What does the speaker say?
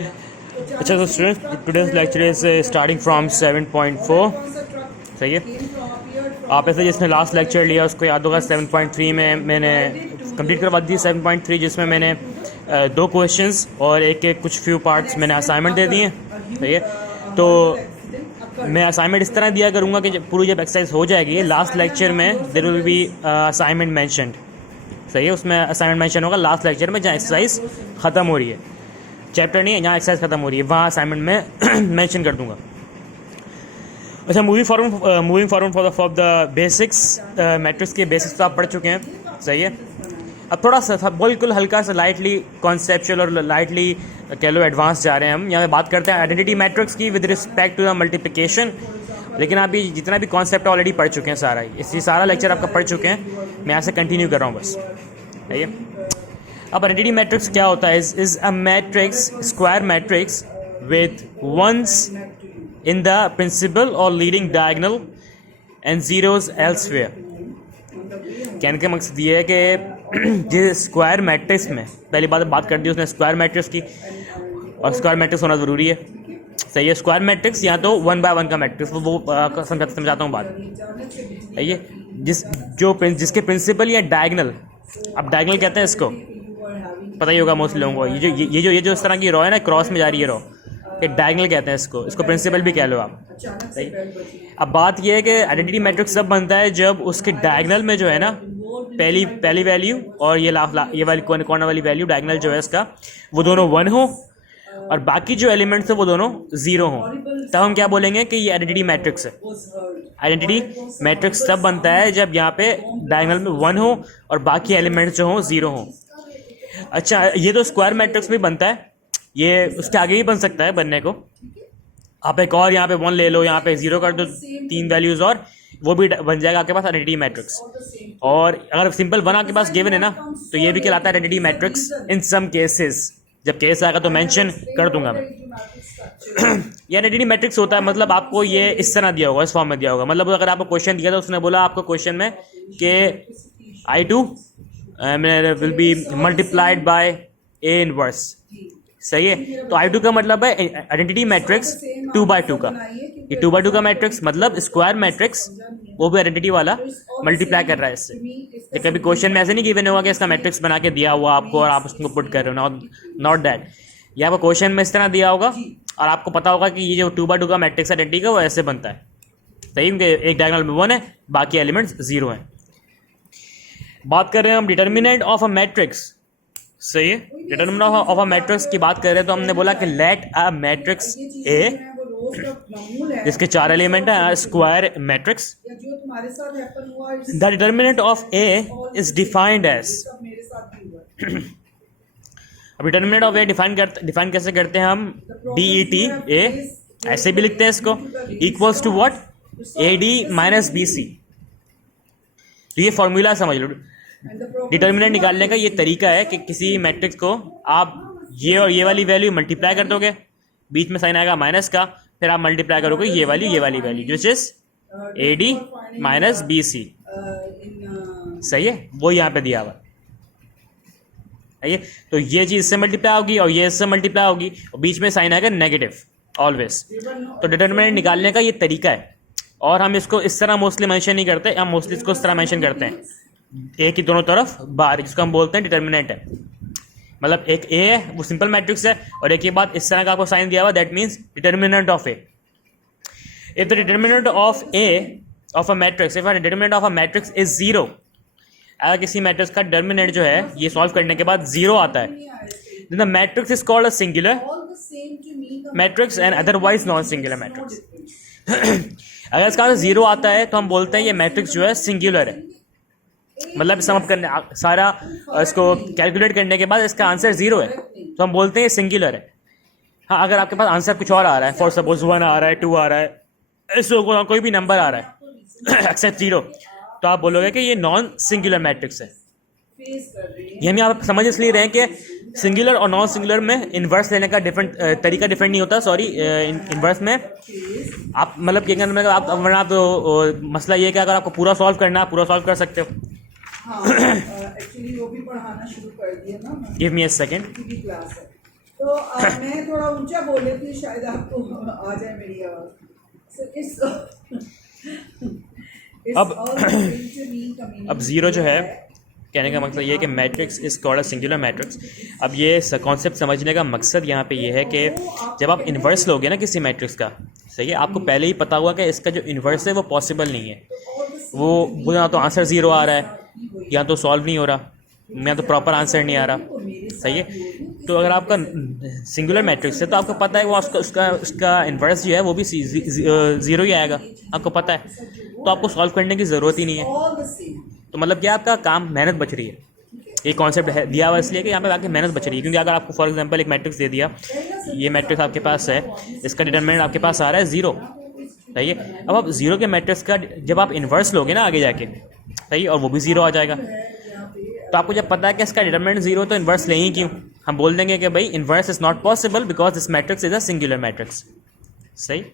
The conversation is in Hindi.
अच्छा तो students, today's lecture is starting from 7.4. सही है. आप ऐसे जिसने लास्ट लेक्चर लिया उसको याद होगा 7.3 में मैंने कंप्लीट करवा दी. 7.3 जिसमें मैंने दो क्वेश्चंस और एक कुछ फ्यू पार्ट्स मैंने असाइनमेंट दे दिए. सही है. तो मैं असाइनमेंट इस तरह दिया करूँगा कि पूरी जब एक्सरसाइज हो जाएगी लास्ट लेक्चर में there will be assignment mentioned. सही है. उसमें असाइनमेंट मैंशन होगा लास्ट लेक्चर में जहाँ एक्सरसाइज ख़त्म हो रही है. चैप्टर नहीं है, जहाँ एक्सरसाइज ख़त्म हो रही है वहाँ असाइनमेंट में मेंशन कर दूंगा. अच्छा, moving forward for the basics. Matrix के बेसिक्स तो आप पढ़ चुके हैं. सही है. अब थोड़ा सा बिल्कुल हल्का सा लाइटली कॉन्सेप्चुअल और लाइटली कह लो एडवांस जा रहे हैं हम. यहाँ पे बात करते हैं आइडेंटिटी मैट्रिक्स की with respect to the multiplication. लेकिन आप ये जितना भी कॉन्सेप्ट ऑलरेडी पढ़ चुके हैं सारा, इसलिए सारा लेक्चर आपका पढ़ चुके हैं. मैं यहाँ से कंटिन्यू कर रहा हूँ बस. सही है. अब आइडेंटिटी मैट्रिक्स क्या होता है? Is a matrix, square matrix with ones in the principal और leading diagonal and zeros elsewhere. कहने का मकसद ये है कि जिस स्क्वायर मैट्रिक्स में पहली बात कर दी उसने स्क्वायर मैट्रिक्स की, और स्क्वायर मैट्रिक्स होना ज़रूरी है. सही है. स्क्वायर मैट्रिक्स या तो 1 by 1 का मैट्रिक्स, वो समझाता हूँ बात. ये जिसके प्रिंसिपल या डायगोनल, अब डायगोनल कहते हैं इसको, पता ही होगा मोस्ट लोगों को. ये जो इस तरह की रो है ना, क्रॉस में जा रही है रो, ये डायगोनल कहते हैं इसको प्रिंसिपल भी कह लो आप. सही. अब बात ये है कि आइडेंटिटी मैट्रिक्स सब बनता है जब उसके डायगोनल में जो है ना पहली वैल्यू और ये वाली कॉर्नर वाली वैल्यू डायगोनल जो है इसका, वो दोनों 1 हो और बाकी जो एलिमेंट्स है वो दोनों 0 हो. तब हम क्या बोलेंगे कि ये आइडेंटिटी मैट्रिक्स है. आइडेंटिटी मैट्रिक्स तब बनता है जब यहाँ पे डायगोनल में 1 हो और बाकी एलिमेंट्स जो हो 0 हो. अच्छा, ये तो स्क्वायर मैट्रिक्स में बनता है, ये उसके आगे ही बन सकता है बनने को. आप एक और यहाँ पे 1 ले लो, यहाँ पे 0 कर दो, 3 वैल्यूज और वो भी बन जाएगा आपके पास आइडेंटिटी मैट्रिक्स. और अगर सिंपल 1 आपके पास गिवन है ना, तो ये भी कहलाता है आइडेंटिटी मैट्रिक्स इन सम केसेस. जब केस आएगा तो मेंशन कर दूंगा मैं. ये आइडेंटिटी मैट्रिक्स होता है, मतलब आपको ये इस तरह दिया होगा, इस फॉर्म में दिया होगा. मतलब अगर आपको क्वेश्चन दिया था, उसने बोला आपको क्वेश्चन में कि I2 will be multiplied by A inverse. सही है. तो I2 का मतलब है आइडेंटिटी मैट्रिक्स 2 by 2 का. ये 2 by 2 का मैट्रिक्स मतलब स्क्वायर मैट्रिक्स, वो भी आइडेंटिटी वाला मल्टीप्लाई कर रहा है इससे. तो कभी क्वेश्चन में ऐसे नहीं गिवन होगा कि इसका मैट्रिक्स बना के दिया हुआ आपको और आप उसको पुट कर रहे हो. Not that. ये आपको क्वेश्चन में इस तरह दिया होगा और आपको पता होगा कि ये जो 2 by 2 का मैट्रिक्स आइडेंटिटी का वो ऐसे बनता है. सही. एक डायगोनल में 1 है, बाकी एलिमेंट्स 0 हैं. बात कर रहे हैं हम डिटर्मिनेंट ऑफ अ मैट्रिक्स. सही है. डिटर्मिनेंट ऑफ अ मैट्रिक्स की बात कर रहे हैं तो हमने बोला कि लेट अ मैट्रिक्स ए जिसके 4 एलिमेंट है square matrix. The determinant of A is defined as. अब डिटर्मिनेंट ऑफ ए डिफाइन कैसे करते हैं हम? DET ए, ऐसे भी लिखते हैं इसको, equals to what? AD minus BC. तो ये फॉर्मूला समझ लो. डिटर्मिनेंट निकालने का ये तरीका है कि किसी मैट्रिक्स को आप ये और ये वाली वैल्यू मल्टीप्लाई कर दोगे, बीच में साइन आएगा माइनस का, फिर आप मल्टीप्लाई करोगे ये वाली value which is AD minus BC. सही है. वो यहाँ पे दिया हुआ है. तो ये चीज इससे मल्टीप्लाई होगी और ये इससे मल्टीप्लाई होगी और बीच में साइन आएगा नेगेटिव ऑलवेज. तो डिटर्मिनेंट निकालने का ये तरीका है और हम इसको इस तरह मोस्टली मेंशन नहीं करते, हम मोस्टली इसको इस तरह मेंशन करते हैं, ए की दोनों तरफ बार, जिसको हम बोलते हैं डिटर्मिनेंट है. मतलब एक ए है वो सिंपल मैट्रिक्स है और एक के बाद इस तरह का आपको साइन दिया हुआ, that means determinant of A. If the determinant of A of a matrix, if the determinant of a matrix is 0, अगर किसी मैट्रिक्स का डिटर्मिनेंट जो है ये सॉल्व करने के बाद 0 आता है, then the matrix is called a singular matrix and otherwise non singular matrix. अगर इसका आंसर 0 आता है तो हम बोलते हैं ये मैट्रिक्स जो है सिंगुलर है. मतलब सम अप करने सारा इसको कैलकुलेट करने के बाद इसका आंसर 0 है तो हम बोलते हैं ये सिंगुलर है. हाँ, अगर आपके पास आंसर कुछ और आ रहा है, फॉर सपोज 1 आ रहा है, 2 आ रहा है, इसको कोई भी नंबर आ रहा है एक्सेप्ट 0, तो आप बोलोगे कि ये नॉन सिंगुलर मैट्रिक्स है. ये हम यहाँ समझ इसलिए रहे हैं कि सिंगुलर और नॉन सिंगुलर में इन्वर्स लेने का तरीका डिफरेंट नहीं होता. सॉरी, इन्वर्स में आप मतलब क्या करना है, आप वरना तो मसला ये है कि अगर आपको पूरा सॉल्व करना है, पूरा सॉल्व कर सकते हो. एक्चुअली वो भी पढ़ाना शुरू कर दिया ना. Give me a second. तो मैं थोड़ा ऊंचा बोल लेती हूँ, शायद आपको आ जाए मेरी आवाज़। अब ज़ीरो जो है, कहने का मकसद ये है कि matrix is called a singular matrix. अब ये कॉन्सेप्ट समझने का मकसद यहाँ पे ये है कि जब आप इन्वर्स लोगे ना किसी मैट्रिक्स का, सही है, आपको पहले ही पता हुआ कि इसका जो इन्वर्स है वो पॉसिबल नहीं है, वो या तो आंसर ज़ीरो आ रहा है, या तो सॉल्व नहीं हो रहा, या तो प्रॉपर आंसर नहीं आ रहा, सही है। तो अगर आपका सिंगुलर मैट्रिक्स है तो आपको पता है वो उसका इन्वर्स जो है वो भी ज़ीरो ही आएगा, आपको पता है, तो आपको सॉल्व करने की ज़रूरत ही नहीं है। तो मतलब क्या, आपका काम मेहनत बच रही है। ये कॉन्सेप्ट है दिया हुआ इसलिए कि यहाँ पे आके मेहनत बच रही है, क्योंकि अगर आपको फॉर एग्जांपल एक मैट्रिक्स दे दिया, ये मैट्रिक्स आपके पास है, इसका डिटरमिनेंट आपके पास आ रहा है ज़ीरो, सही है। अब आप ज़ीरो के मैट्रिक्स का जब आप इन्वर्स लोगे ना आगे जाके, सही है, और वो भी ज़ीरो आ जाएगा, तो आपको जब पता है कि इसका डिटरमिनेंट ज़ीरो, तो इन्वर्स ले ही क्यों, हम बोल देंगे कि भाई inverse is not possible because this matrix is a singular matrix, सही।